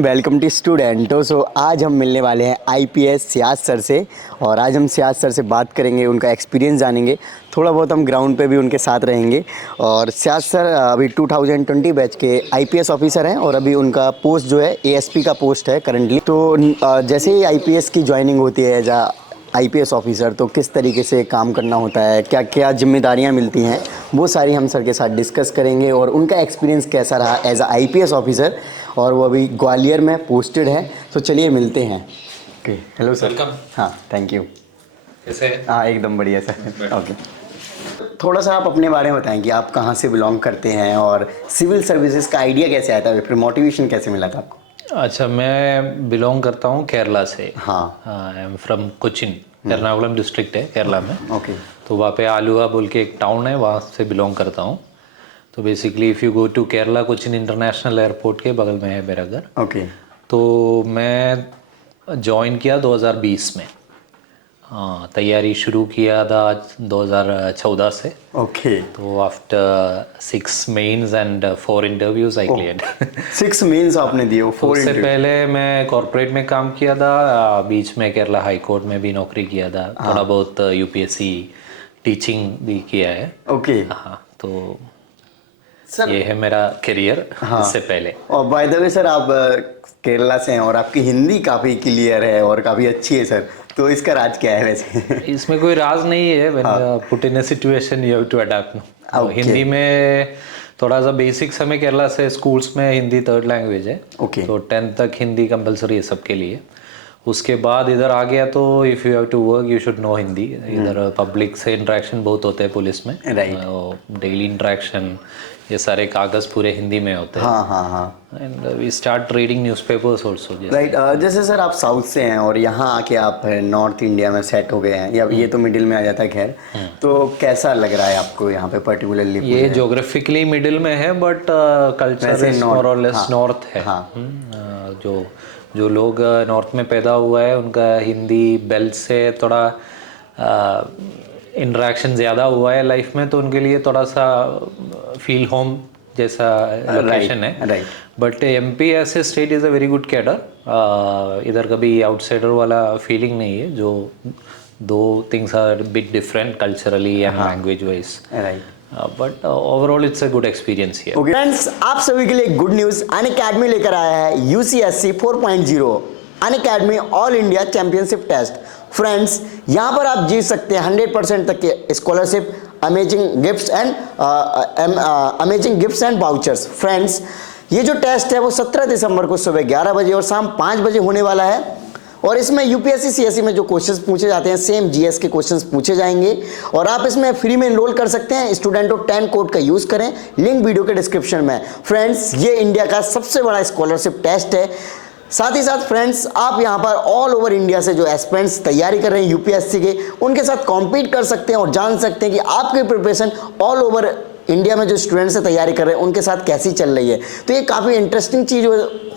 And welcome to स्टूडेंटो। So आज हम मिलने वाले हैं आईपीएस सियाज सर से और आज हम सियाज सर से बात करेंगे, उनका एक्सपीरियंस जानेंगे, थोड़ा बहुत हम ग्राउंड पे भी उनके साथ रहेंगे। और सियाज सर अभी 2020 बैच के आईपीएस ऑफिसर हैं और अभी उनका पोस्ट जो है एएसपी का पोस्ट है करंटली। तो जैसे ही आईपीएस की ज्वाइनिंग होती है एज आईपीएस ऑफिसर, तो किस तरीके से काम करना होता है, क्या क्या जिम्मेदारियां मिलती हैं, वो सारी हम सर के साथ डिस्कस करेंगे और उनका एक्सपीरियंस कैसा रहा एज आईपीएस ऑफिसर, और वो अभी ग्वालियर में पोस्टेड है। तो चलिए मिलते हैं। Okay, hello sir. वेलकम। हाँ, थैंक यू। कैसे हैं? हाँ, एकदम बढ़िया सर। ओके, थोड़ा सा आप अपने बारे में बताएं कि आप कहाँ से बिलोंग करते हैं और सिविल सर्विसेज का आइडिया कैसे आया था, फिर मोटिवेशन कैसे मिला था आपको? अच्छा, मैं बिलोंग करता हूँ केरला से। हाँ। I am from Cochin, Ernakulam district है केरला में। ओके। तो वहाँ पे आलुवा बोल के एक टाउन है, वहाँ से बिलोंग करता हूँ। तो basically if you go to Kerala, Cochin international airport के बगल में है मेरा घर। ओके। तो मैं ज्वाइन किया 2020 में। हाँ, तैयारी शुरू किया था 2014 से। ओके। तो after 6 mains and 4 interviews I cleared. 6 mains आपने दिए, वो 4 उससे इंटरव्यू। पहले मैं कॉर्पोरेट में काम किया था, बीच में केरला हाई कोर्ट में भी नौकरी किया था, थोड़ा बहुत यूपीएससी टीचिंग भी किया है। ओके हाँ, तो सर। ये है मेरा करियर। हाँ। इससे पहले और बाय द वे सर, आप केरला से हैं और आपकी हिंदी काफ़ी क्लियर है और काफ़ी अच्छी है सर, तो इसका राज क्या है वैसे? इसमें कोई राज नहीं है। When put in a situation you have to adapt. Okay. Hindi में थोड़ा सा बेसिक्स, हमें केरला से स्कूल्स में हिंदी 3rd लैंग्वेज है। Okay. तो 10th तक हिंदी कंपलसरी है सबके लिए। उसके बाद इधर आ गया तो if you have to work you should know Hindi. इधर पब्लिक से इंटरेक्शन बहुत होते हैं पुलिस में। Right. डेली इंटरेक्शन, ये सारे कागज़ पूरे हिंदी में होते हैं। हाँ हाँ हाँ। And we start reading newspapers also. Right. जैसे सर आप साउथ से हैं और यहाँ आके आप नॉर्थ इंडिया में सेट हो गए हैं, या ये तो मिडिल में आ जाता है, खैर। तो कैसा लग रहा है आपको यहाँ पे पर्टिकुलरली? ये जोग्राफिकली मिडिल में है बट कल्चर इज मोर और लेस नॉर्थ है। हाँ। जो लोग नॉर्थ में पैदा हुआ है उनका हिंदी बेल्ट से थोड़ा इंटरेक्शन ज़्यादा हुआ है लाइफ में, तो उनके लिए थोड़ा सा फील होम जैसा लोकेशन है। Right. But MP as a state is a very good cadre. इधर कभी आउटसाइडर वाला फीलिंग नहीं है। जो दो things are bit different culturally and language wise, right. But overall it's a good experience here. Okay friends, आप सभी के लिए गुड न्यूज़, अनअकैडमी लेकर आया है UCSC 4.0 Unacademy all India championship test. Friends, यहाँ पर आप जीत सकते हैं 100% तक के scholarship, amazing gifts and vouchers. Friends, ये जो टेस्ट है वो 17 दिसंबर को सुबह 11 बजे और शाम 5 बजे होने वाला है। और इसमें यूपीएससी सीएससी में जो क्वेश्चंस पूछे जाते हैं सेम जीएस के क्वेश्चंस पूछे जाएंगे और आप इसमें फ्री में एनरोल कर सकते हैं। स्टूडेंटों 10 कोड का यूज करें, लिंक वीडियो के डिस्क्रिप्शन में। फ्रेंड्स, ये इंडिया का सबसे बड़ा स्कॉलरशिप टेस्ट है। साथ ही साथ फ्रेंड्स, आप यहाँ पर ऑल ओवर इंडिया से जो एस्पिरेंट्स तैयारी कर रहे हैं यूपीएससी के, उनके साथ कॉम्पीट कर सकते हैं और जान सकते हैं कि आपकी प्रिपरेशन ऑल ओवर इंडिया में जो स्टूडेंट्स से तैयारी कर रहे हैं उनके साथ कैसी चल रही है। तो ये काफ़ी इंटरेस्टिंग चीज़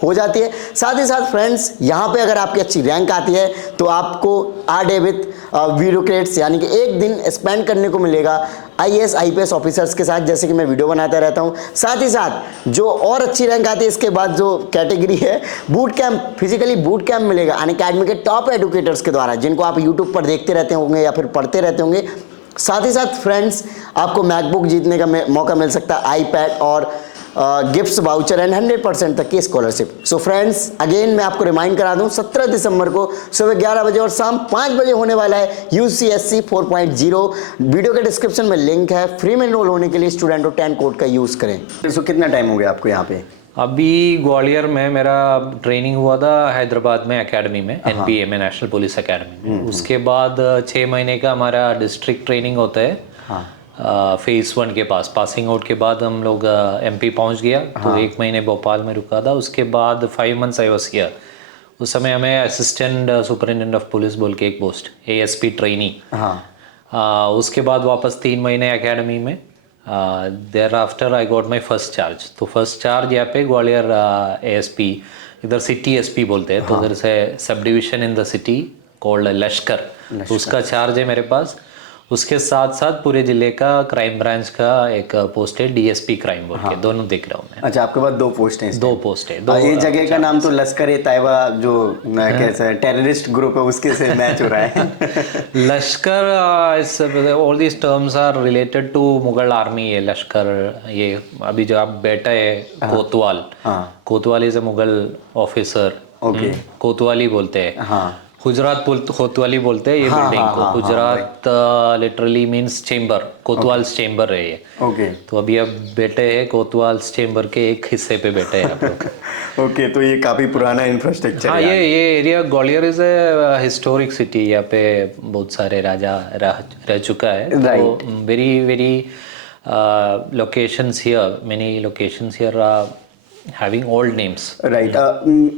हो जाती है। साथ ही साथ फ्रेंड्स, यहाँ पे अगर आपकी अच्छी रैंक आती है तो आपको आर डे विथ वीडियो क्रेडिट्स, यानी कि एक दिन स्पेंड करने को मिलेगा आईएएस आईपीएस ऑफिसर्स के साथ, जैसे कि मैं वीडियो बनाता रहता हूँ। साथ ही साथ जो और अच्छी रैंक आती है इसके बाद जो कैटेगरी है boot camp, physically boot camp मिलेगा अनअकैडमी के टॉप एडुकेटर्स के द्वारा, जिनको आप यूट्यूब पर देखते रहते होंगे या फिर पढ़ते रहते होंगे। साथ ही साथ फ्रेंड्स, आपको मैकबुक जीतने का मौका मिल सकता है, आईपैड और गिफ्ट्स वाउचर एंड 100% तक की स्कॉलरशिप। सो फ्रेंड्स, अगेन मैं आपको रिमाइंड करा दूं, 17 दिसंबर को सुबह 11 बजे और शाम 5 बजे होने वाला है यूसीएससी 4.0। वीडियो के डिस्क्रिप्शन में लिंक है। फ्री में एनरोल होने के लिए स्टूडेंटों 10 कोड का यूज करें। तो कितना टाइम हो गया आपको यहाँ पे? अभी ग्वालियर में मेरा ट्रेनिंग हुआ था, हैदराबाद में एकेडमी में, एनपीए में, नेशनल पुलिस एकेडमी में। उसके बाद 6 महीने का हमारा डिस्ट्रिक्ट ट्रेनिंग होता है फेज 1 के पास। पासिंग आउट के बाद हम लोग एमपी पहुंच गया। तो 1 महीने भोपाल में रुका था। उसके बाद 5 मंथ्स आई वाज हियर। उस समय हमें असिस्टेंट सुपरिटेंडेंट ऑफ पुलिस बोल के एक पोस्ट, एएसपी ट्रेनी। उसके बाद वापस 3 महीने एकेडमी में। Thereafter I got my first charge. तो फर्स्ट चार्ज यहाँ पे ग्वालियर एएसपी, इधर सिटी एसपी बोलते हैं। तो उधर से sub division in the city called Lashkar, तो उसका चार्ज है मेरे पास। उसके साथ साथ पूरे जिले का क्राइम ब्रांच का एक पोस्ट है, डीएसपी क्राइम बोल के, दोनों देख रहा हूँ मैं। अच्छा, आपके पास 2 पोस्ट हैं इस दो टाइम? पोस्ट है, ये जगह का नाम तो लश्कर ए तैयबा जो कैसा टेररिस्ट ग्रुप है उसके से मैच हो रहा है। Lashkar, all these terms are related to Mughal army. ये लश्कर, ये अभी जो आप बैठा है कोतवाल, कोतवाल इज ए मुगल ऑफिसर, कोतवाली बोलते हैं। हाँ, गुजरात कोतवाली बोलते हैं ये बिल्डिंग को। Gujarat literally means chamber, kotwal's chamber है ये। ओके, तो अभी अब बैठे हैं कोतवाल्स चेंबर के एक हिस्से पे बैठे हैं आप लोग। ओके, तो ये काफी पुराना इंफ्रास्ट्रक्चर हाँ, है। ये area Gwalior is a historic city. यहाँ पे बहुत सारे राजा रह चुका है। तो very very locations here, many locations here are having old names. Right.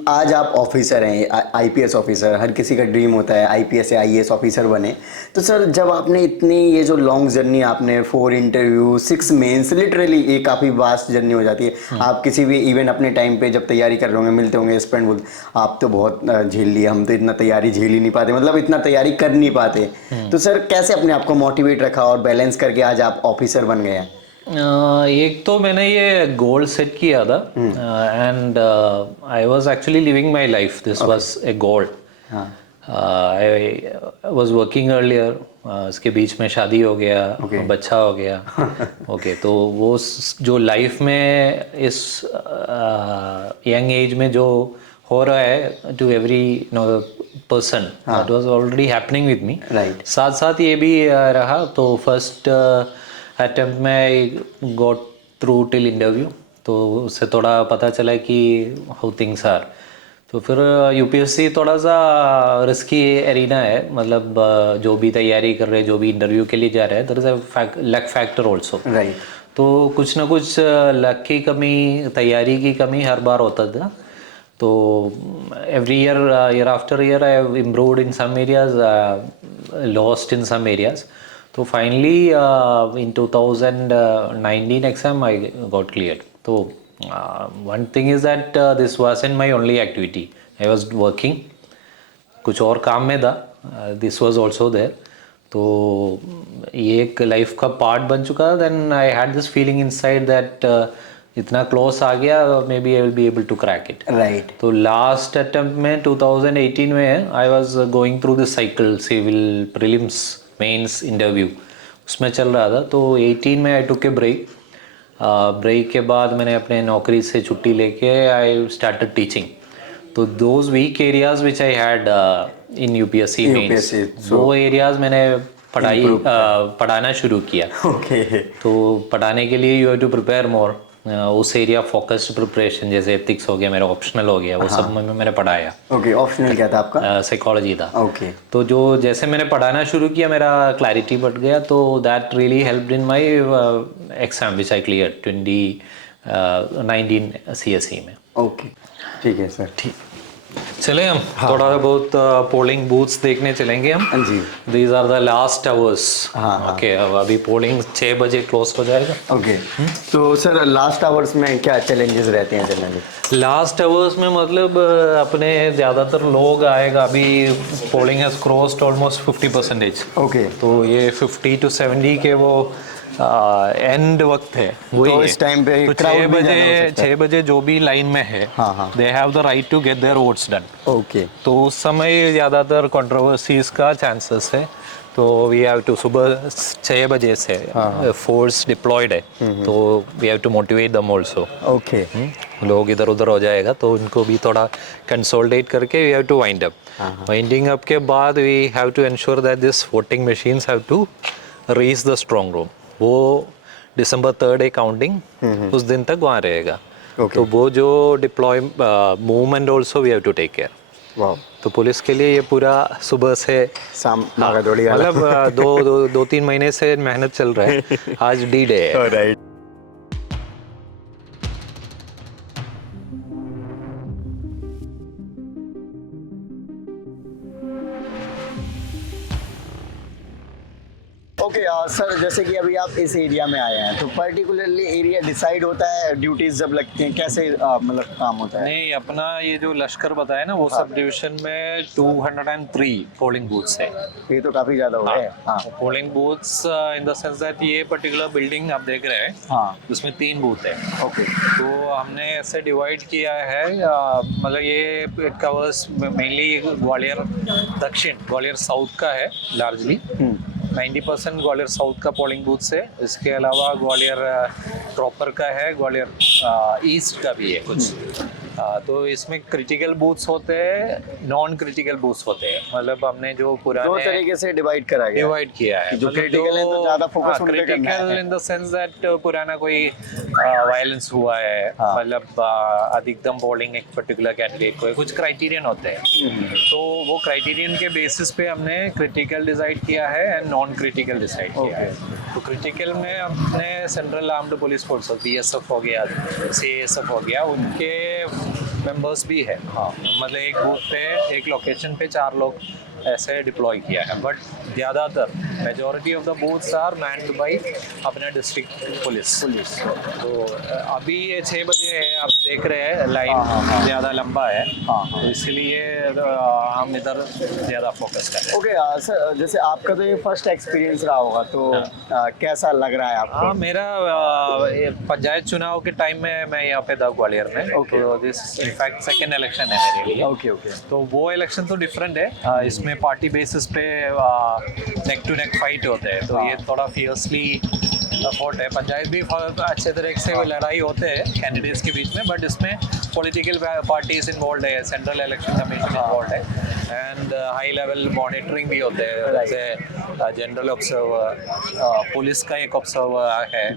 आज आप ऑफिसर हैं, आईपीएस ऑफिसर, हर किसी का ड्रीम होता है आईपीएस या आईएएस ऑफिसर बने। तो सर, जब आपने इतनी ये जो लॉन्ग जर्नी, आपने 4 इंटरव्यू, 6 मेंस, लिटरली ये काफ़ी वास्ट जर्नी हो जाती है। आप किसी भी इवेंट अपने टाइम पे जब तैयारी कर रहे होंगे, मिलते होंगे स्टूडेंट, बोलते आप तो बहुत झेल लिया, हम तो इतना तैयारी झेल ही नहीं पाते, मतलब इतना तैयारी कर नहीं पाते। तो सर, कैसे अपने आप को मोटिवेट रखा और बैलेंस करके आज आप ऑफिसर बन गए हैं? एक तो मैंने ये गोल सेट किया था and I was actually living my life, this was a goal. I was working earlier, इसके बीच में शादी हो गया, बच्चा हो गया। ओके, तो वो जो लाइफ में इस यंग एज में जो हो रहा है to every person, that was already happening with me. साथ साथ ये भी रहा। तो फर्स्ट अटेम्प्ट में I got through till interview, तो उससे थोड़ा पता चला कि हाउ थिंग्स आर। तो फिर यूपीएससी थोड़ा सा रिस्की एरिना है, मतलब जो भी तैयारी कर रहे हैं, जो भी इंटरव्यू के लिए जा रहे हैं, there is a luck factor also. तो कुछ ना कुछ लक की कमी, तैयारी की कमी हर बार होता था। तो every year, year after year, I have improved in some areas, lost in some areas. तो finally in 2019 exam I got cleared. So one thing is that this wasn't my only activity. I was working, कुछ और काम में था, this was also there. तो ये एक life का पार्ट बन चुका। then I had this feeling inside that इतना क्लोज आ गया, maybe I will be able to crack it. Right. तो लास्ट अटेम्प्ट में 2018 में I was going through the cycle, civil prelims, mains, interview, उसमें चल रहा था। तो 18 में आई टुक ए ब्रेक। ब्रेक के बाद मैंने अपने नौकरी से छुट्टी लेके आई स्टार्टेड टीचिंग। तो those weak areas which I had in UPSC mains, वो एरियाज मैंने पढ़ाना शुरू किया। तो पढ़ाने के लिए you have to prepare more. उस एरिया फोकस्ड प्रिपरेशन, जैसे एथिक्स हो गया, मेरा ऑप्शनल हो गया, वो सब मैंने पढ़ाया। ऑप्शनल क्या था आपका? साइकोलॉजी था। तो जो जैसे मैंने पढ़ाना शुरू किया, मेरा क्लैरिटी बढ़ गया। तो that really helped in my exam which I clear 2019 CSE में। ओके, ठीक है सर। ठीक, चले हम थोड़ा बहुत पोलिंग बूथ्स देखने चलेंगे हम जी। These are the last hours. Okay, अभी पोलिंग 6 बजे क्लोज हो जाएगा। ओके, तो सर लास्ट आवर्स में क्या चैलेंजेस रहते हैं जनरली? लास्ट आवर्स में मतलब अपने ज़्यादातर लोग आएगा। अभी polling has crossed almost 50%। Okay, तो ये 50 to 70 के वो एंड वक्त है, वही तो इस टाइम पे तो 6 बजे जो भी लाइन में है, they have the right to get their votes done. Okay, तो उस समय ज़्यादातर कंट्रोवर्सीज का चांसेस है। तो वी हैव टू, सुबह 6 बजे से फोर्स डिप्लॉयड है, तो we have to motivate them also. Okay, लोग इधर उधर हो जाएगा, तो उनको भी थोड़ा कंसोलिडेट करके we have to wind up. Winding up के बाद we have to ensure that this voting machines have to reach the strong room. वो दिसंबर 3rd है काउंटिंग, उस दिन तक वहाँ रहेगा। तो वो जो deploy movement also we have to take care. तो पुलिस के लिए ये पूरा सुबह से शाम भागा-दौड़ी वाला, मतलब 2-3 महीने से मेहनत चल रहा है। आज डी डे है। राइट। ओके सर, जैसे कि अभी आप इस एरिया में आए हैं तो पर्टिकुलरली एरिया डिसाइड होता है, ड्यूटीज जब लगती हैं कैसे मतलब काम होता है? नहीं, अपना ये जो लश्कर बताया ना वो सब डिविजन में 203 पोलिंग बूथ्स है। ये तो काफी ज्यादा हो गए। हाँ polling booths in the sense that ये पर्टिकुलर बिल्डिंग आप देख रहे हैं, हाँ उसमें 3 बूथ है। ओके तो हमने ऐसे डिवाइड किया है, मतलब ये कवर्स मेनली ग्वालियर दक्षिण, ग्वालियर साउथ का है लार्जली। 90% ग्वालियर साउथ का पोलिंग बूथ है। इसके अलावा ग्वालियर प्रॉपर का है, ग्वालियर ईस्ट का भी है कुछ। तो इसमें क्रिटिकल बूथ्स होते हैं, नॉन क्रिटिकल बूथ्स होते हैं। मतलब हमने जो दो पुराने तरीके से डिवाइड करा गया। डिवाइड किया है। जो critical है तो ज्यादा focus उन पे करना क्रिटिकल है। इन द सेंस दैट पुराना कोई वायलेंस हुआ है, हाँ। मतलब अधिकतम पोलिंग एक पर्टिकुलर कैंडिडेट को है, कुछ क्राइटेरियन होते हैं। तो वो क्राइटेरियन के बेसिस पे हमने क्रिटिकल डिसाइड किया है एंड नॉन क्रिटिकल डिसाइड किया है। तो क्रिटिकल में हमने central armed police force, BSF हो गया, सीएएसएफ हो गया, उनके मेंबर्स भी है। हाँ, मतलब एक बूथ पे, एक लोकेशन पे 4 लोग ऐसे डिप्लॉय किया है। बट ज़्यादातर majority of the booths are manned by अपना डिस्ट्रिक्ट पुलिस। तो अभी ये 6 बजे है, आप देख रहे हैं लाइन ज़्यादा लंबा है, तो इसलिए हम इधर ज़्यादा फोकस कर रहे हैं। ओके सर, जैसे आपका तो ये फर्स्ट एक्सपीरियंस रहा होगा तो कैसा लग रहा है आपको? हाँ, मेरा ये पंचायत चुनाव के टाइम में मैं यहाँ पे था ग्वालियर में। Okay. तो दिस इनफैक्ट सेकेंड इलेक्शन है मेरे लिए। ओके ओके तो वो इलेक्शन तो डिफरेंट है, इसमें पार्टी बेसिस पे नेक टू नेक फाइट होते हैं। तो ये थोड़ा फियर्सली फॉट है। पंचायत भी अच्छे तरीके से लड़ाई होते हैं कैंडिडेट्स के बीच में, बट इसमें पॉलिटिकल पार्टीज इन्वॉल्व है, सेंट्रल इलेक्शन कमीशन इन्वॉल्व है, एंड हाई लेवल मॉनिटरिंग भी होते हैं। जैसे जनरल ऑब्जर्वर, पुलिस का एक ऑब्जर्वर है,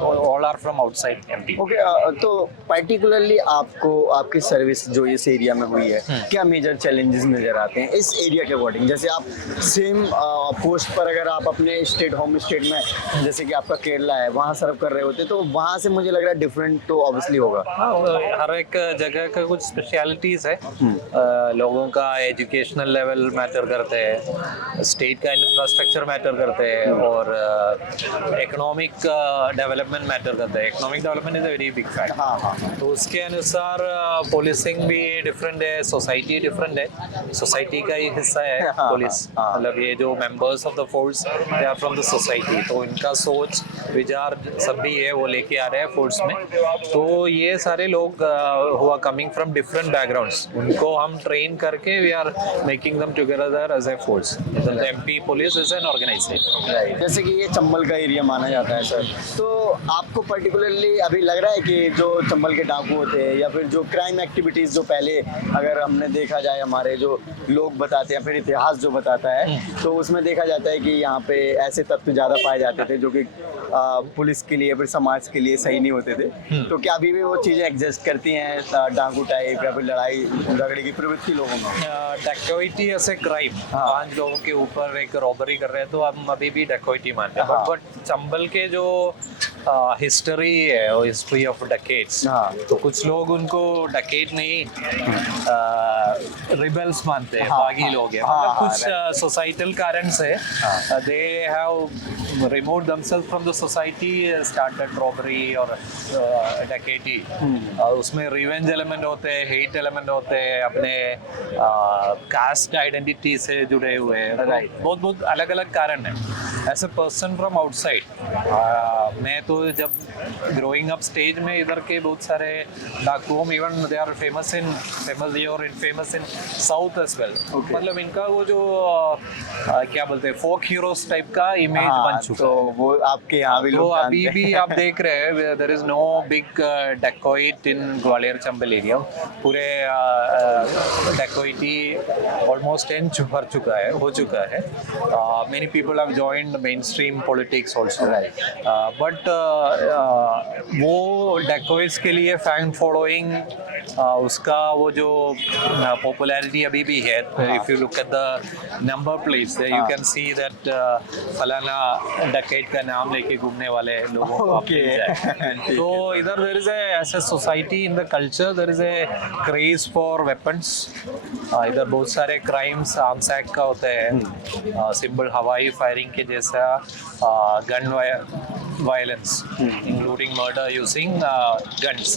all are from outside MP. Okay तो पर्टिकुलरली आपको आपकी सर्विस जो इस एरिया में हुई है, क्या मेजर चैलेंजेस नजर आते हैं इस एरिया के अकॉर्डिंग? जैसे आप सेम पोस्ट पर अगर आप अपने स्टेट होम स्टेट में, जैसे कि आपका केरला है, वहाँ सर्व कर रहे होते तो वहाँ से मुझे लग रहा है डिफरेंट तो ऑब्वियसली होगा। हाँ, हर एक जगह का कुछ स्पेशलिटीज है। लोगों का एजुकेशनल लेवल मैटर करते हैं, स्टेट का इंफ्रास्ट्रक्चर मैटर करते हैं, और इकोनॉमिक डेवलपमेंट मैटर करता है। Economic development is a very big factor. हाँ तो उसके अनुसार पुलिसिंग भी डिफरेंट है, सोसाइटी डिफरेंट है, सोसाइटी का ही हिस्सा है पुलिस। मतलब ये जो members of the force they are from the society, तो इनका सोच विचार सब भी है वो लेके आ रहे हैं फोर्स में। तो ये सारे लोग who are coming from different backgrounds, उनको हम ट्रेन करके we are making them together as a force. The MP police is an organisation. जैसे कि ये चंबल का एरिया माना जाता है सर, तो आपको पर्टिकुलरली अभी लग रहा है कि जो चंबल के डाकू होते हैं या फिर जो क्राइम एक्टिविटीज़ जो पहले अगर हमने देखा जाए, हमारे जो लोग बताते हैं, फिर इतिहास जो बताता है, तो उसमें देखा जाता है कि यहाँ पे ऐसे तत्व ज़्यादा पाए जाते थे जो कि पुलिस के लिए फिर समाज के लिए सही नहीं होते थे। तो क्या अभी भी वो चीज़ें एग्जिस्ट करती हैं, डाकू टाइप या फिर लड़ाई झगड़े की प्रवृत्ति लोगों में? डकैती ऐसे क्राइम, 5 लोगों के ऊपर एक रॉबरी कर रहे हैं तो हम अभी भी डकैती मानते हैं। बट चंबल के जो हिस्ट्री है, हिस्ट्री ऑफ डकेट्स, तो कुछ लोग उनको डकेट नहीं रिबेल्स मानते हैं, बागी लोग हैं। मतलब कुछ सोसाइटल कारण से they have removed themself from the society, started robbery और डकैती। उसमें रिवेंज एलिमेंट होते हैं, हेट एलिमेंट होते हैं, अपने कास्ट आइडेंटिटी से जुड़े हुए हैं। बहुत बहुत अलग अलग कारण है। As a person from outside, मैं तो जब ग्रोइंग अप स्टेज में इधर के बहुत सारे डाकुओं, इवन दे आर फेमस और famous in south as well. मतलब इनका वो जो क्या बोलते हैं, फोक हीरोज टाइप का इमेज बन चुका तो है। वो आपके यहाँ भी तो लोग अभी भी आप देख रहे हैं, there is no big dacoit in Gwalior Chambal area. पूरे डेकोइटी ऑलमोस्ट एंड हो चुका है। Many people have joined main stream politics also, but वो डेकोइट्स के लिए फैन फॉलोइंग, उसका वो जो पॉपुलैरिटी अभी भी है। If you look at the number plates you can see that फलाना डकैत का नाम लेके घूमने वाले लोगों को आप मिल जाए। तो इधर there is as a society in the culture, there is a craze for weapons. इधर बहुत सारे क्राइम्स आर्म्स एक्ट का होते हैं, सिंपल हवाई फायरिंग के जैसा gun violence including murder using guns,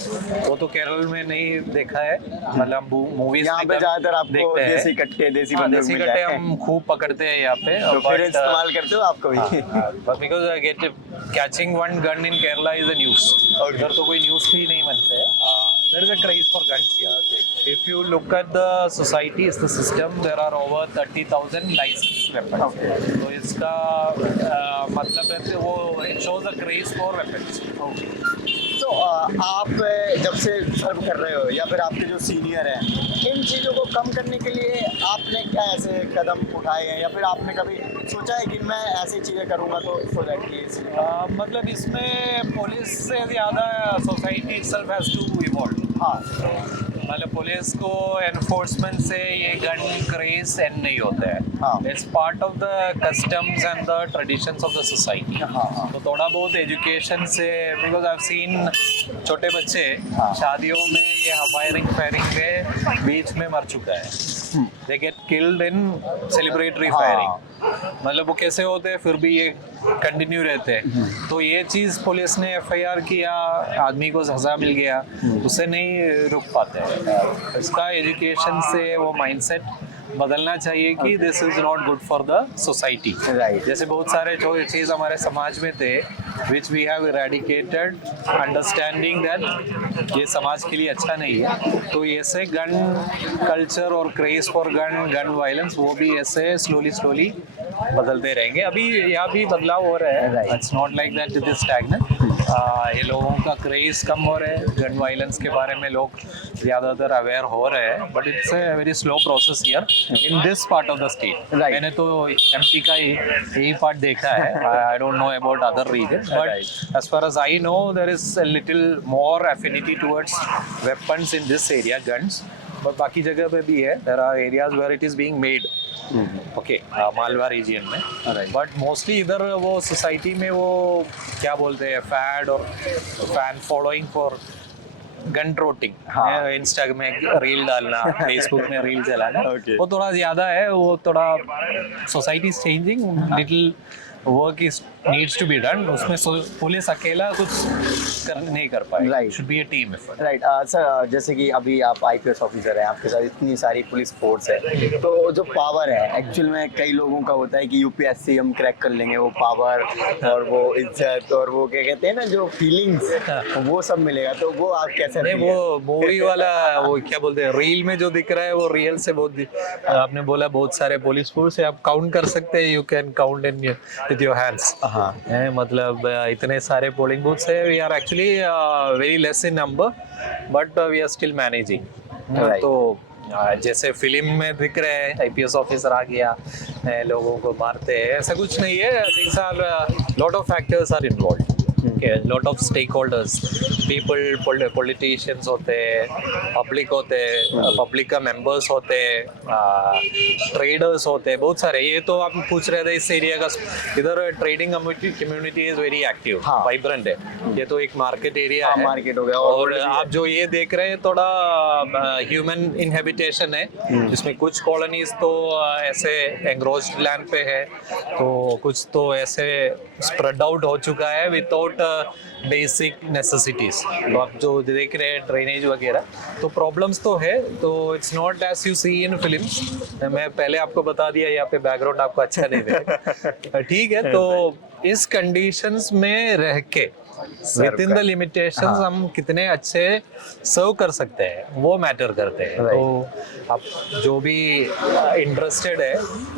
वो तो केरल में नहीं देखा है, मतलब मूवीज यहाँ पे ज्यादातर आपको देसी कट्टे, देसी बंदूक देसी मिल कट्टे जाते हैं। हम खूब पकड़ते हैं यहाँ पे, तो फिर इस्तेमाल करते हो आपको भी? but because I get catching one gun in Kerala is a news. Okay. इधर तो कोई न्यूज भी नहीं बनते हैं. There is a craze for guns here. If you look at the society, the system, there are over 30,000 licensed weapons. तो इसका मतलब है कि वो it shows a craze for weapons. तो आप जब से सर्व कर रहे हो या फिर आपके जो सीनियर हैं, इन चीज़ों को कम करने के लिए आपने क्या ऐसे कदम उठाए हैं या फिर आपने कभी सोचा है कि मैं ऐसी चीज़ें करूँगा तो सो दैट कि मतलब इसमें पुलिस से ज़्यादा society itself has to evolve. हाँ, मतलब पुलिस को एनफोर्समेंट से ये गन क्रेज एंड नहीं होता हाँ। है, it's part of the customs and the traditions of the society. हाँ। तो थोड़ा बहुत एजुकेशन से, बिकॉज आई हैव सीन छोटे बच्चे हाँ। शादियों में ये फायरिंग के बीच में मर चुका है, they get killed in celebratory firing. मतलब वो कैसे होते हैं फिर भी ये कंटिन्यू रहते हैं. तो ये चीज़ पुलिस ने एफआईआर किया, आदमी को सजा मिल गया, उससे नहीं रुक पाते हैं. इसका एजुकेशन से वो माइंडसेट बदलना चाहिए कि this is not good for the society. Right. जैसे बहुत सारे जो चीज़ हमारे समाज में थे which we have eradicated, understanding that ये समाज के लिए अच्छा नहीं है, तो ऐसे गन कल्चर और क्रेज फॉर गन वायलेंस वो भी ऐसे स्लोली बदलते रहेंगे. अभी यहाँ भी बदलाव हो रहा है, it's not like that it is stagnant. ये लोगों का क्रेज कम हो रहा है, गन वायलेंस के बारे में लोग ज़्यादातर अवेयर हो रहे हैं, but it's a very slow process here in this part of the state. मैंने तो एमपी का यही पार्ट देखा है, I don't know about other region, but as far as I know there is a little more affinity towards weapons in this area, guns, but बाकी जगह पे भी है. there are areas where it is being made. ओके, Malwa region में, but mostly इधर वो society में वो क्या बोलते हैं फैड और fan following for gun trotting, Insta में रील डालना, फेसबुक में रील चलाना, वो थोड़ा ज्यादा है. वो थोड़ा society is changing, little work is needs to be done. उसमें पुलिस अकेला कुछ नहीं कर पाए. Right. Should be a team effort. Right. Sir, जैसे कि अभी आप आईपीएस ऑफिसर हैं, आपके साथ इतनी सारी पुलिस फोर्स है, तो जो पावर है एक्चुअल में कई लोगों का होता है कि यूपीएससी हम क्रैक कर लेंगे, वो पावर और वो इज्जत और वो क्या कहते हैं ना जो फीलिंग्स, वो सब मिलेगा. तो वो आप कैसे नहीं, वो मूवी वाला वो क्या बोलते हैं, रील में जो दिख रहा है वो रियल से बहुत आपने बोला बहुत सारे पुलिस फोर्स है, आप काउंट कर सकते हैं, you can count in with your hands. मतलब इतने सारे पोलिंग बूथ्स है. We are actually very less in number, but we are still managing. तो जैसे फिल्म में दिख रहे हैं आईपीएस ऑफिसर आ गया, लोगों को मारते हैं, ऐसा कुछ नहीं है. Things are lot of factors are involve. Lot of stakeholders, people, politicians होते हैं, पब्लिक होते हैं, पब्लिक का मेंबर्स होते हैं, ट्रेडर्स होते हैं, बहुत सारे. ये तो आप पूछ रहे थे इस एरिया का, इधर trading community is very active, vibrant है. ये तो एक मार्केट एरिया है, मार्केट हो गया. और आप जो ये देख रहे हैं थोड़ा ह्यूमन इनहेबिटेशन है, जिसमें कुछ कॉलोनीज तो ऐसे एंग्रोज्ड लैंड पे है, तो कुछ तो ऐसे स्प्रेड आउट हो चुका है विदाउट बेसिक नेसेसिटीज. तो आप जो देख रहे हैं ड्रेनेज वगैरह, तो प्रॉब्लम्स तो है. तो it's not as you see in films. मैं पहले आपको बता दिया, यहाँ पे बैकग्राउंड आपको अच्छा नहीं है. ठीक है, तो इस कंडीशंस में रह के विद इन द लिमिटेशंस हम कितने अच्छे सर्व कर सकते हैं वो मैटर करते हैं. तो आप जो भी इंटरेस्टेड है,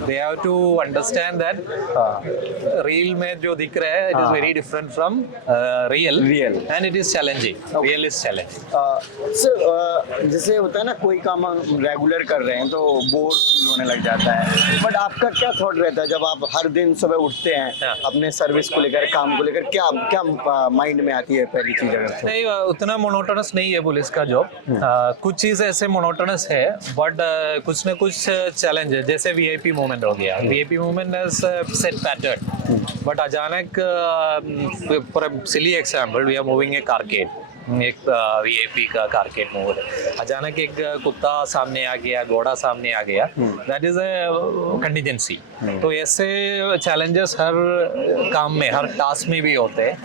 they have to understand that reel में जो दिख रहा है it is very different from real, and it is challenging. Real is challenging. Sir, जैसे होता है ना कोई काम हम रेगुलर कर रहे हैं तो बोर फील होने लग जाता है, बट आपका क्या थॉट रहता है जब आप हर दिन सुबह उठते हैं अपने सर्विस को लेकर, काम को लेकर, क्या माइंड में आती है पहली चीज? अगर नहीं, उतना मोनोटोनस नहीं है पुलिस का जॉब. कुछ चीज ऐसे मोनोटोनस है, बट कुछ न कुछ चैलेंज है. जैसे वीआईपी मूवमेंट हो गया, VIP movement is set pattern, but अचानक for a silly example we are moving a cavalcade. एक वीआईपी का कारकेड मूव है, अचानक एक कुत्ता सामने आ गया, घोड़ा सामने आ गया, दैट इज अ कंटिजेंसी। तो ऐसे चैलेंजेस हर काम में, हर टास्क में भी होते हैं।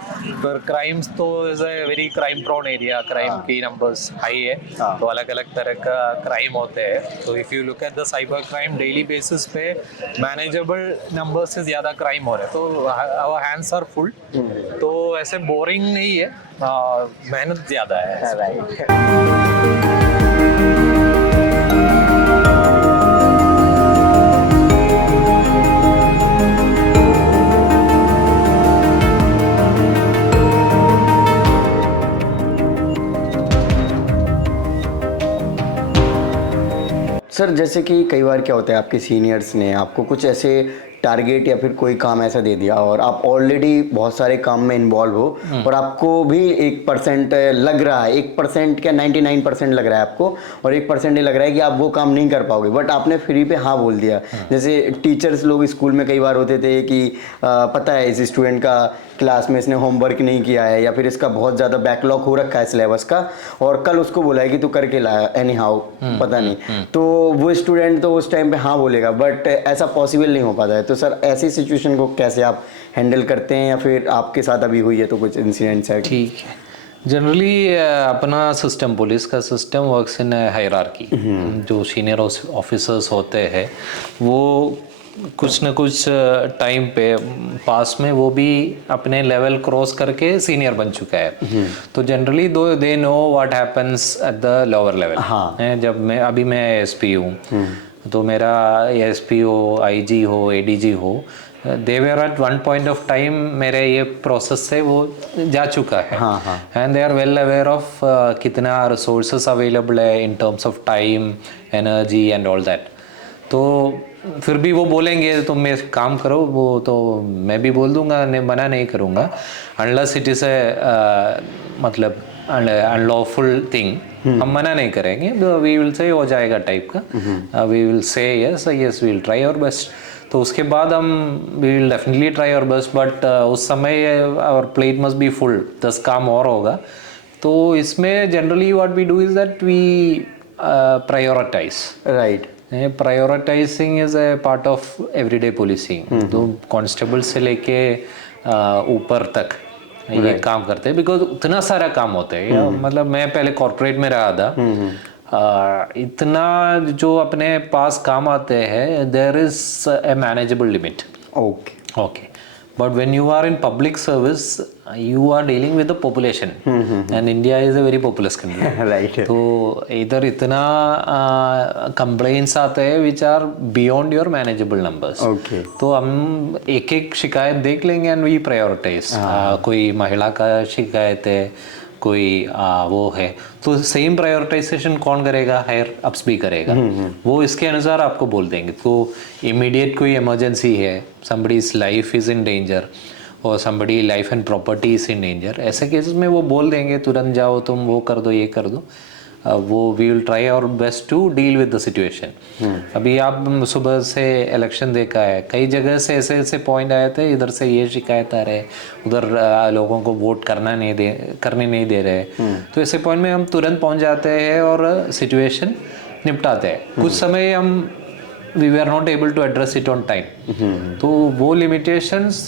पर क्राइम्स तो is a very crime prone area, crime की नंबर्स हाई है, तो अलग अलग तरह का क्राइम होते हैं। तो if you look at the cyber crime daily basis पे मैनेजेबल नंबर से ज्यादा क्राइम हो रहे हैं, तो आवर हैंड्स आर फुल। तो ऐसे बोरिंग नहीं है, मेहनत ज्यादा है। राइट। सर जैसे कि कई बार क्या होता है, आपके सीनियर्स ने आपको कुछ ऐसे टारगेट या फिर कोई काम ऐसा दे दिया और आप ऑलरेडी बहुत सारे काम में इन्वॉल्व हो और आपको भी 1% लग रहा है, 1% क्या 99% लग रहा है आपको, और 1% ये लग रहा है कि आप वो काम नहीं कर पाओगे, बट आपने फ्री पे हाँ बोल दिया। जैसे टीचर्स लोग स्कूल में कई बार होते थे कि पता है इस स्टूडेंट का क्लास में इसने होमवर्क नहीं किया है या फिर इसका बहुत ज़्यादा बैकलॉग हो रखा है सिलेबस का, और कल उसको बोला है कि तू करके लाया एनी हाउ, पता नहीं, तो वो स्टूडेंट तो उस टाइम पे हाँ बोलेगा, बट ऐसा पॉसिबल नहीं हो पाता है। तो सर ऐसी सिचुएशन को कैसे आप हैंडल करते हैं, या फिर आपके साथ अभी हुई है तो कुछ इंसिडेंट्स है? ठीक है, जनरली अपना सिस्टम, पुलिस का सिस्टम वर्क्स इन हायरार्की। जो सीनियर ऑफिसर्स होते हैं वो कुछ न कुछ टाइम पे पास में वो भी अपने लेवल क्रॉस करके सीनियर बन चुका है। तो generally they know what happens at the lower level. जब मैं एएसपी हूँ, तो मेरा एएसपी हो, आईजी हो, एडीजी हो, they were at one point of time मेरे ये प्रोसेस से वो जा चुका है, and they are well aware of कितना रिसोर्सेस अवेलेबल है in terms of time, energy and all that. तो फिर भी वो बोलेंगे तुम ये काम करो, वो तो मैं भी बोल दूंगा, मना नहीं करूँगा, अनलेस इट इज़ ए मतलब अनलॉफुल थिंग, हम मना नहीं करेंगे, वी विल से हो जाएगा टाइप का, we will say yes yes we will try our best. तो उसके बाद हम we will definitely try our best, but उस समय our plate must be full, 10 काम और होगा। तो इसमें generally what we do is that we prioritize. Right. Prioritizing is a part of everyday policing. तो कांस्टेबल से लेके ऊपर तक ये काम करते हैं, बिकॉज इतना सारा काम होते हैं। मतलब मैं पहले कॉर्पोरेट में रहा था, इतना जो अपने पास काम आते हैं, there is a manageable limit. Okay but when you are in public service you are dealing with the population, and India is a very populous country. Right. तो इधर इतना कंप्लेंट्स आते हैं which are beyond your manageable numbers. तो हम एक एक शिकायत देख लेंगे एंड वी प्रायोरिटाइज। कोई महिला का शिकायत है, कोई वो है, तो सेम प्रायोरिटाइजेशन कौन करेगा? हायर अप्स भी करेगा, वो इसके अनुसार आपको बोल देंगे। तो इमीडिएट कोई इमरजेंसी है, somebody's life is in danger और somebody life and property is in danger, ऐसे केसेस में वो बोल देंगे तुरंत जाओ तुम वो कर दो, ये कर दो। वो we will try our best to deal with the situation. अभी आप सुबह से इलेक्शन देखा है, कई जगह से ऐसे ऐसे पॉइंट आए थे, इधर से ये शिकायत आ रहे, उधर लोगों को वोट करने नहीं दे रहे। तो ऐसे पॉइंट में हम तुरंत पहुंच जाते हैं और सिचुएशन निपटाते हैं। कुछ समय हम we were not able to address it on time। तो वो limitations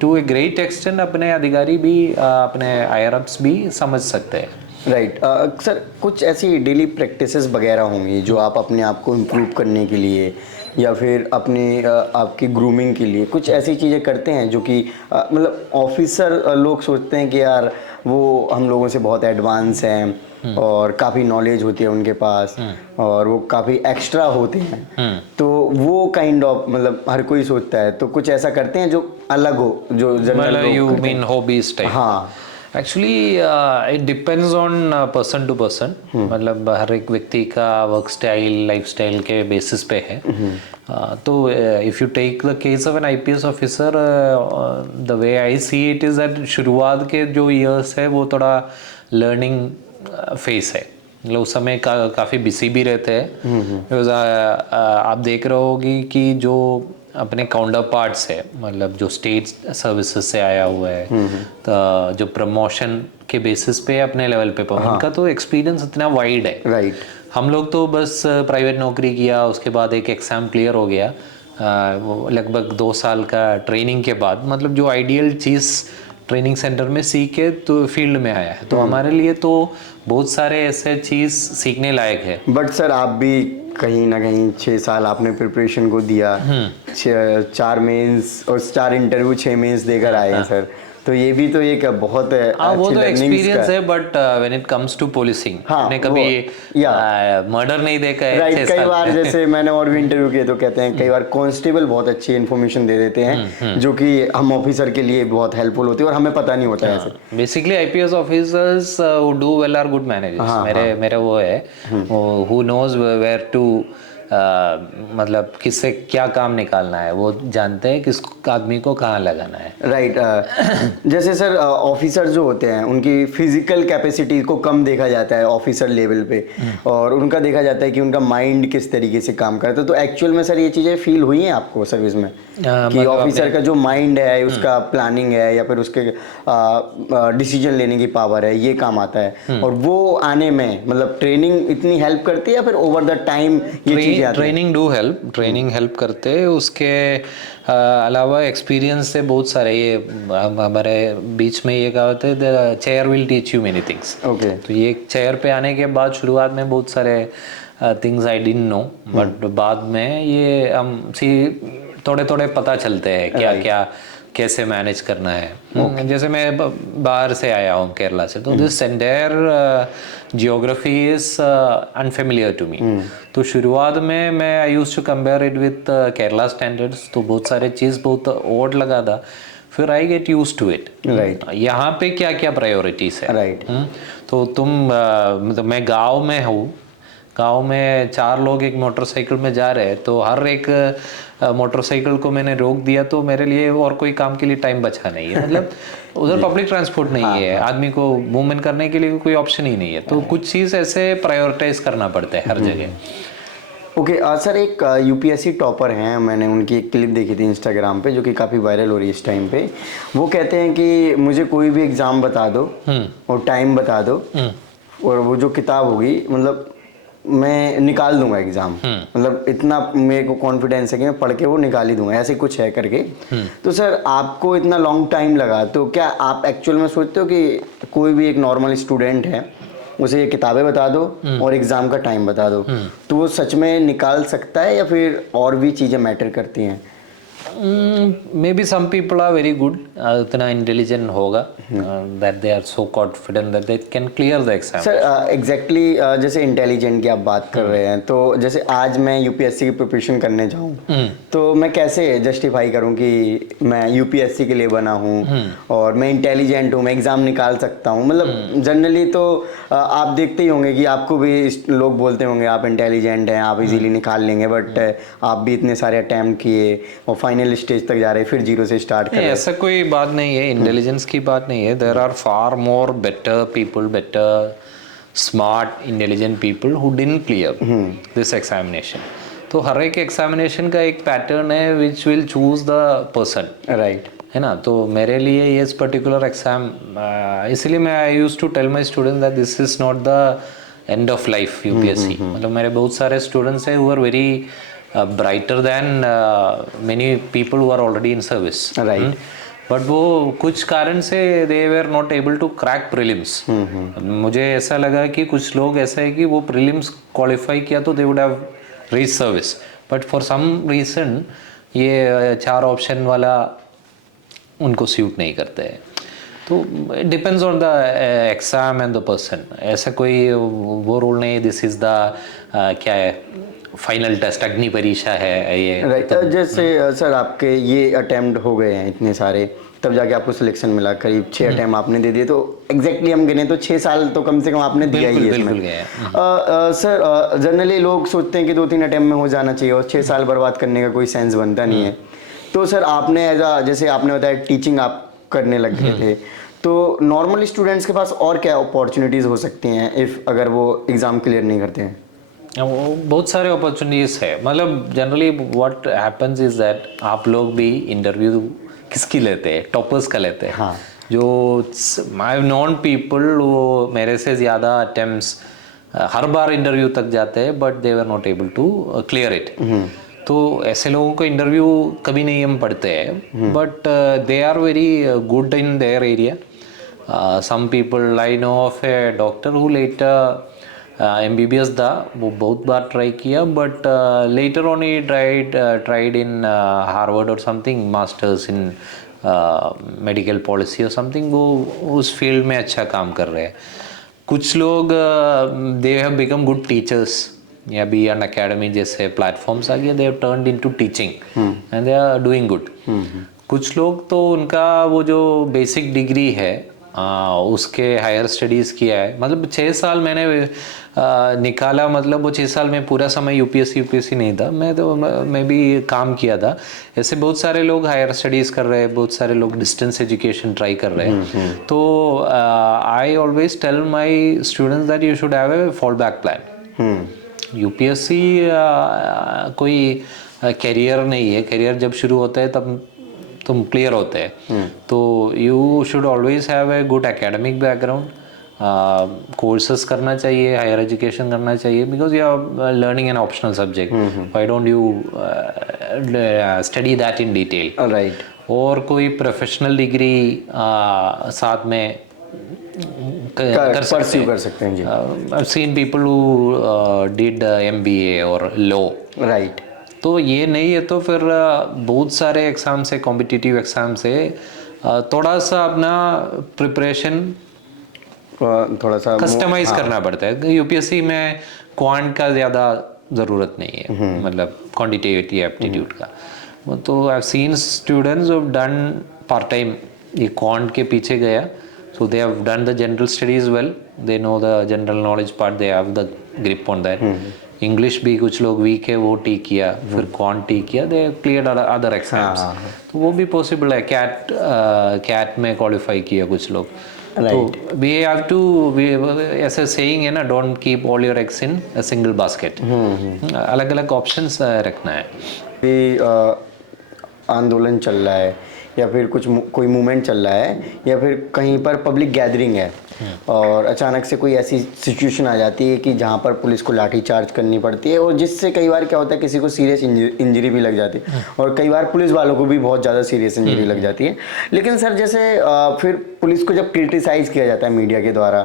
to a great extent अपने अधिकारी भी अपने हायर अप्स भी समझ सकते हैं। राइट। सर कुछ ऐसी डेली प्रैक्टिसेस वगैरह होंगी जो आप अपने आप को इम्प्रूव करने के लिए या फिर अपने आपकी ग्रूमिंग के लिए कुछ ऐसी चीज़ें करते हैं जो कि मतलब ऑफिसर लोग सोचते हैं कि यार वो हम लोगों से बहुत एडवांस हैं और काफ़ी नॉलेज होती है उनके पास और वो काफ़ी एक्स्ट्रा होते हैं, तो वो काइंड ऑफ मतलब हर कोई सोचता है, तो कुछ ऐसा करते हैं जो अलग हो, जो जनरल लोग यू करते हैं? Mean hobbies type? हाँ actually it depends on person to person. मतलब हर एक व्यक्ति का वर्क स्टाइल, लाइफ स्टाइल के बेसिस पे है। तो if you take the case of an IPS officer, the way I see it is that शुरुआत के जो ईयर्स है वो थोड़ा लर्निंग फेस है। मतलब उस समय काफ़ी बिजी भी रहते हैं। आप देख रहे होगी कि जो अपने काउंटर पार्ट से, मतलब जो स्टेट सर्विसेज से आया हुआ है, तो जो प्रमोशन के बेसिस पे अपने लेवल पे उनका तो एक्सपीरियंस इतना वाइड है। राइट। हम लोग तो बस प्राइवेट नौकरी किया, उसके बाद एक एग्ज़ाम क्लियर हो गया, वो लगभग 2 साल का ट्रेनिंग के बाद, मतलब जो आइडियल चीज़ ट्रेनिंग सेंटर में सीखे तो फील्ड में आया है। तो हमारे लिए तो बहुत सारे ऐसे चीज़ सीखने लायक है। बट सर आप भी कहीं ना कहीं 6 साल आपने प्रिपरेशन को दिया, 4 मेंस और 4 इंटरव्यू 6 मेंस देकर आए हैं सर, तो ये भी तो एक बहुत वो अच्छी तो learnings एक्सपीरियंस का है, but when it comes to policing, हमने कभी मर्डर नहीं देखा है। राइट। कई बार जैसे मैंने और भी इंटरव्यू किए तो कहते हैं कई बार कांस्टेबल बहुत अच्छी इन्फॉर्मेशन दे देते हैं जो कि हम ऑफिसर के लिए बहुत हेल्पवेल होती है और हमें पता नहीं होता है ऐसे। Basically IPS officers who do well are good managers. मेरे वो है, हु नोज वेयर टू, मतलब किससे क्या काम निकालना है, वो जानते हैं किस आदमी को कहाँ लगाना है। राइट। जैसे सर ऑफिसर जो होते हैं उनकी फिजिकल कैपेसिटी को कम देखा जाता है ऑफिसर लेवल पे, और उनका देखा जाता है कि उनका माइंड किस तरीके से काम करता है। तो एक्चुअल में सर ये चीज़ें फील हुई हैं आपको सर्विस में कि ऑफिसर का जो माइंड है, उसका प्लानिंग है, या फिर उसके डिसीजन लेने की पावर है, ये काम आता है, और वो आने में मतलब ट्रेनिंग इतनी हेल्प करती है या फिर ओवर द टाइम ये चीज़ें आती हैं? ट्रेनिंग हेल्प करते हैं। उसके अलावा एक्सपीरियंस से बहुत सारे, ये हमारे बीच में ये कहावत है, the chair will teach you many things. Okay. तो ये चेयर पे आने के बाद शुरुआत में बहुत सारे things I didn't know, but बाद में ये हम थोड़े थोड़े पता चलते हैं क्या क्या कैसे मैनेज करना है। जैसे मैं बाहर से आया हूँ, केरला से, तो this entire geography is unfamiliar to me. तो शुरुआत में मैं I used to compare it with Kerala standards, तो बहुत सारे चीज़ बहुत ओड लगा था। फिर I get use to it. Right. यहाँ पे क्या क्या प्रायोरिटीज है। राइट। तो मतलब मैं गाँव में हूँ, गांव में 4 लोग एक मोटरसाइकिल में जा रहे हैं, तो हर एक मोटरसाइकिल को मैंने रोक दिया, तो मेरे लिए और कोई काम के लिए टाइम बचा नहीं है। मतलब उधर पब्लिक ट्रांसपोर्ट नहीं है, आदमी को मूवमेंट करने के लिए कोई ऑप्शन ही नहीं है, तो कुछ चीज़ ऐसे प्रायोरिटाइज करना पड़ता है हर जगह। ओके। सर एक यूपीएससी टॉपर हैं, मैंने उनकी एक क्लिप देखी थी इंस्टाग्राम पे जो कि काफ़ी वायरल हो रही है इस टाइम पे। वो कहते हैं कि मुझे कोई भी एग्ज़ाम बता दो और टाइम बता दो, और वो जो किताब होगी मतलब मैं निकाल दूंगा एग्ज़ाम, मतलब इतना मेरे को कॉन्फिडेंस है कि मैं पढ़ के वो निकाल ही दूंगा, ऐसे कुछ है करके। तो सर आपको इतना लॉन्ग टाइम लगा, तो क्या आप एक्चुअल में सोचते हो कि कोई भी एक नॉर्मल स्टूडेंट है उसे ये किताबें बता दो और एग्ज़ाम का टाइम बता दो, तो वो सच में निकाल सकता है या फिर और भी चीज़ें मैटर करती हैं? Maybe some people are very good, इतना इंटेलिजेंट होगा that they are so confident that they can clear the exam. Sir exactly जैसे इंटेलिजेंट की आप बात कर रहे हैं, तो जैसे आज मैं यूपीएससी की प्रिपरेशन करने जाऊं तो मैं कैसे जस्टिफाई करूं कि मैं यूपीएससी के लिए बना हूं और मैं इंटेलिजेंट हूं, मैं एग्ज़ाम निकाल सकता हूं? मतलब जनरली तो आप देखते ही होंगे कि आपको भी लोग बोलते होंगे आप इंटेलिजेंट हैं, आप इजीली निकाल लेंगे, बट आप भी इतने सारे अटैम्प्ट किए और फाइनल स्टेज तक जा रहे, फिर जीरो से स्टार्ट कर रहे। ऐसा कोई बात नहीं है, इंटेलिजेंस की बात नहीं है। There are far more better people, better smart intelligent people who didn't clear this examination. तो हर एक एग्जामिनेशन का एक पैटर्न है which will choose the person, right, है ना। तो मेरे लिए ये पर्टिकुलर एग्जाम, इसलिए मैं I used to tell my student that this is not the end of life UPSC. मतलब मेरे बहुत सारे स्टूडेंट्स हैं who are very brighter than many people who are already in service, right? But वो कुछ कारण से they were not able to crack prelims। मुझे ऐसा लगा कि कुछ लोग ऐसा है कि वो prelims qualify किया तो they would have reached service, but for some reason ये 4 ऑप्शन वाला उनको सूट नहीं करते हैं। तो it depends on the exam and the person. ऐसा कोई वो रूल नहीं दिस इज द क्या है फाइनल टेस्ट, अग्नि परीक्षा है ये, राइट। जैसे सर आपके ये अटेम्प्ट हो गए हैं इतने सारे, तब जाके आपको सिलेक्शन मिला, करीब 6 अटेम्प्ट आपने दे दिए, तो एग्जैक्टली हम गिने तो 6 साल तो कम से कम आपने दिया ही है। बिल्कुल गया। सर जनरली लोग सोचते हैं कि 2-3 अटेम्प्ट में हो जाना चाहिए और 6 साल बर्बाद करने का कोई सेंस बनता नहीं है। तो सर आपने जैसे आपने बताया टीचिंग आप करने लग गए थे, तो नॉर्मल स्टूडेंट्स के पास और क्या अपॉर्चुनिटीज़ हो सकती हैं इफ़ अगर वो एग्ज़ाम क्लियर नहीं करते हैं? बहुत सारे अपॉर्चुनिटीज है, मतलब generally what happens is that आप लोग भी इंटरव्यू किसकी लेते हैं, टॉपर्स का लेते हैं। हाँ। जो आई हैव नोन पीपल वो मेरे से ज़्यादा अटेम्प्ट्स हर बार इंटरव्यू तक जाते हैं but they were not able to clear it. तो ऐसे लोगों को इंटरव्यू कभी नहीं हम पढ़ते हैं, but they are very good in their area. Some people I know of a doctor who later MBBS था, वो बहुत बार ट्राई किया but later on he tried in Harvard और something, masters in medical policy और something, वो उस field में अच्छा काम कर रहे हैं। कुछ लोग they have become good teachers, या बी एन अकेडमी जैसे प्लेटफॉर्म्स आ गए, they have turned into teaching and they are doing good. कुछ लोग तो उनका वो जो बेसिक डिग्री है उसके हायर स्टडीज़ किया है, मतलब 6 साल मैंने निकाला, मतलब वो 6 साल में पूरा समय यूपीएससी नहीं था, मैं भी काम किया था। ऐसे बहुत सारे लोग हायर स्टडीज़ कर रहे हैं, बहुत सारे लोग डिस्टेंस एजुकेशन ट्राई कर रहे हैं। तो I always tell my students that you should have a fall back plan. UPSC कोई करियर नहीं है, करियर जब शुरू होता है तब तुम क्लियर होते हैं। तो you should always have a good academic background, courses करना चाहिए, हायर एजुकेशन करना चाहिए, because you are learning an optional subject, why don't you study that in detail, right. और कोई प्रोफेशनल डिग्री साथ में कर सकते हैं जी। I've seen people who did MBA और law, राइट। तो ये नहीं है तो फिर बहुत सारे एग्ज़ाम्स है, कॉम्पिटिटिव एग्ज़ाम्स है, थोड़ा सा अपना प्रिपरेशन थोड़ा सा कस्टमाइज करना पड़ता है। यूपीएससी में क्वांट का ज़्यादा ज़रूरत नहीं है, मतलब क्वांटिटेटिव एप्टीट्यूड का। तो I have seen students who have done part time, ये क्वांट के पीछे गया, so they have done the general studies well, they know the general knowledge part, they have the grip on that। English भी कुछ लोग week है, वो T किया, फिर क्वांट टी किया, दे क्लियर अदर एग्जाम्स, तो वो भी पॉसिबल है। कैट में क्वालिफाई किया कुछ लोग। तो वी हैव टू, ऐसे सेइंग है ना, don't keep all your eggs in a single basket, अलग अलग ऑप्शंस रखना है। आंदोलन चल रहा है या फिर कोई मूवमेंट चल रहा है या फिर कहीं पर पब्लिक गैदरिंग है और अचानक से कोई ऐसी सिचुएशन आ जाती है कि जहाँ पर पुलिस को लाठी चार्ज करनी पड़ती है, और जिससे कई बार क्या होता है किसी को सीरियस इंजरी भी लग जाती है, और कई बार पुलिस वालों को भी बहुत ज़्यादा सीरियस इंजरी लग जाती है। लेकिन सर जैसे फिर पुलिस को जब क्रिटिसाइज़ किया जाता है मीडिया के द्वारा,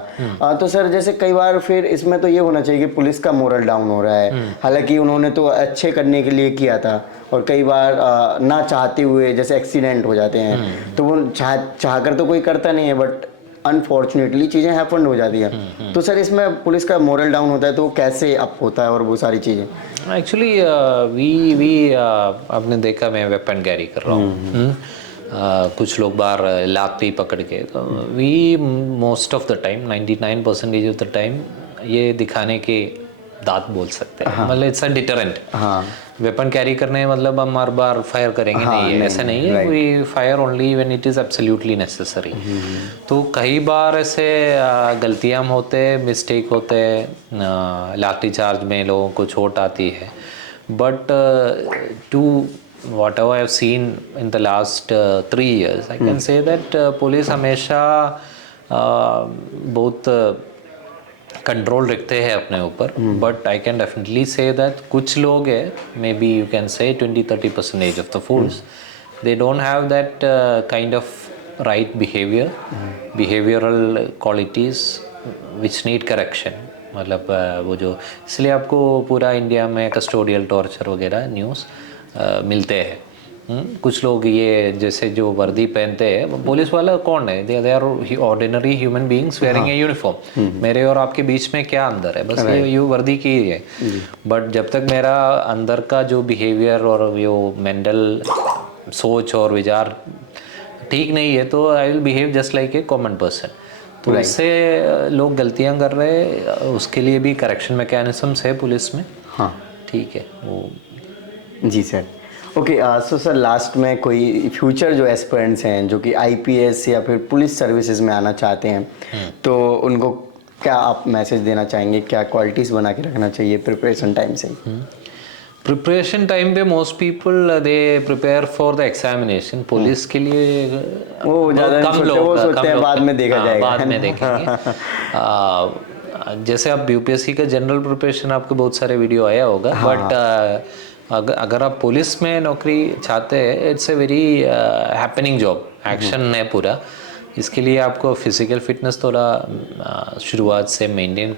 तो सर जैसे कई बार फिर इसमें तो ये होना चाहिए कि पुलिस का मोरल डाउन हो रहा है, हालांकि उन्होंने तो अच्छे करने के लिए किया था, और कई बार ना चाहते हुए जैसे एक्सीडेंट हो जाते हैं, तो वो चाहकर तो कोई करता नहीं है, बट अनफॉर्चुनेटली चीज़ें हैपन हो जाती हैं। तो सर इसमें पुलिस का मोरल डाउन होता है तो कैसे अप होता है और वो सारी चीज़ें? एक्चुअली वी आपने देखा मैं वेपन कैरी कर रहा हूँ, कुछ लोग बाहर लाती पकड़ के, तो we most of the time 99% of the time ये दिखाने के दांत बोल सकते हैं, मतलब it's a deterrent. Weapon carry करने मतलब हम हर बार फायर करेंगे नहीं है, ऐसा नहीं है, we fire only when it is absolutely necessary. तो कई बार ऐसे गलतियां होते, मिस्टेक होते, लाठी चार्ज में लोगों को चोट आती है, but to whatever I have seen in the last 3 years, I can say that police हमेशा बहुत कंट्रोल रखते हैं अपने ऊपर, but I can definitely say that कुछ लोग हैं, may be you can say 20-30% of the force, they don't have that kind of right behavioural qualities which need correction. मतलब वो जो, इसलिए आपको पूरा इंडिया में कस्टोडियल टॉर्चर वगैरह न्यूज़ मिलते हैं। कुछ लोग ये जैसे जो वर्दी पहनते हैं, पुलिस वाला कौन है, they are ordinary human beings wearing a uniform, मेरे और आपके बीच में क्या अंदर है, बस ये वर्दी की है। बट जब तक मेरा अंदर का जो बिहेवियर और जो मेंटल सोच और विचार ठीक नहीं है, तो I will behave just like a common person. तो इससे लोग गलतियां कर रहे हैं, उसके लिए भी करेक्शन मैकेनिज्म्स है पुलिस में। हाँ ठीक है वो। जी sir. Okay, so sir last में कोई फ्यूचर जो एस्पिरेंट्स हैं जो कि आईपीएस या फिर पुलिस सर्विसेज में आना चाहते हैं, तो उनको क्या आप मैसेज देना चाहेंगे, क्या क्वालिटीज़ बना के रखना चाहिए प्रिपरेशन टाइम से? प्रिपरेशन टाइम पे most people they prepare for the examination. Police के लिए वो ज़्यादा कम लोग वो सोचते हैं बाद में देखा जाएगा, बाद में देखेंगे। जैसे आप यूपीएससी का जनरल प्रिपरेशन, आपको बहुत सारे वीडियो आया होगा, बट अगर आप पुलिस में नौकरी चाहते हैं, it's a very happening job, action है पूरा। इसके लिए आपको फिजिकल फिटनेस थोड़ा शुरुआत से मेंटेन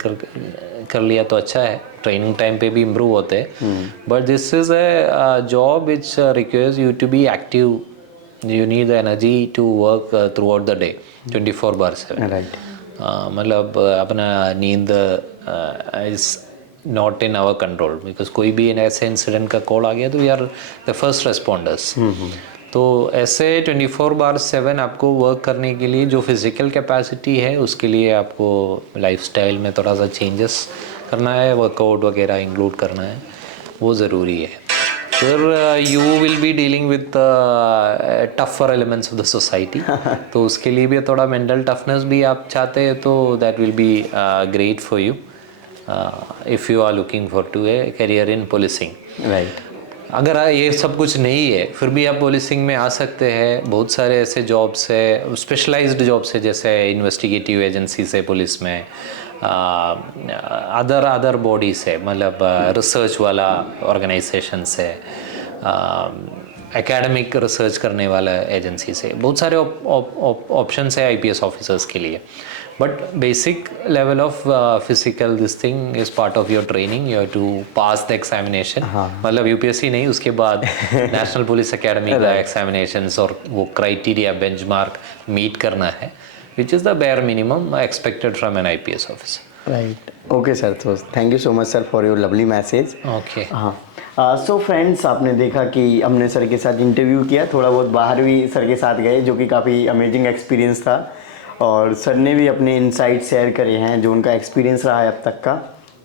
कर लिया तो अच्छा है, ट्रेनिंग टाइम पे भी इम्प्रूव होते हैं। But this is a job which requires you to be active, you need the energy to work throughout the day 24/7। Right. मतलब अपना नींद is not in our control, because कोई भी ऐसे इंसिडेंट का कॉल आ गया तो we are the first responders. तो ऐसे 24/7 आपको वर्क करने के लिए जो फिज़िकल कैपेसिटी है, उसके लिए आपको लाइफस्टाइल में थोड़ा सा चेंजेस करना है, वर्कआउट वगैरह इंक्लूड करना है, वो ज़रूरी है। फिर you will be dealing with tougher elements of the society, तो उसके लिए भी थोड़ा मेंटल टफनेस भी आप चाहते हैं तो that will be great for you if you are looking for to a career in policing. Right. अगर ये सब कुछ नहीं है फिर भी आप पुलिसिंग में आ सकते हैं। बहुत सारे ऐसे जॉब्स है, स्पेशलाइज्ड जॉब्स है, जैसे इन्वेस्टिगेटिव एजेंसी से पुलिस में, अदर बॉडीज है, मतलब रिसर्च वाला ऑर्गेनाइजेशन से, एकेडमिक रिसर्च करने वाला एजेंसी से, बहुत सारे ऑप्शंस है आईपीएस ऑफिसर्स के लिए। But basic level of physical this thing is part of your training, you have to pass the examination. मतलब यूपीएससी नहीं, उसके बाद नेशनल पुलिस एकेडमी का एग्जामिनेशंस और वो क्राइटेरिया बेंचमार्क मीट करना है, which is the bare minimum expected from an IPS officer. Right. Okay sir, तो thank you so much sir for your lovely message. Okay. हाँ, सो फ्रेंड्स, आपने देखा कि हमने सर के साथ इंटरव्यू किया, थोड़ा बहुत बाहर भी सर के साथ गए, जो कि काफ़ी अमेजिंग एक्सपीरियंस था, और सर ने भी अपने इनसाइट शेयर करे हैं जो उनका एक्सपीरियंस रहा है अब तक का।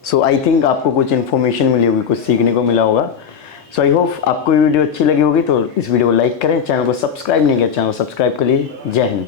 सो आई थिंक आपको कुछ इन्फॉर्मेशन मिली होगी, कुछ सीखने को मिला होगा। सो आई होप आपको ये वीडियो अच्छी लगी होगी, तो इस वीडियो को लाइक करें, चैनल को सब्सक्राइब नहीं किया चैनल को सब्सक्राइब कर लीजिए। जय हिंद।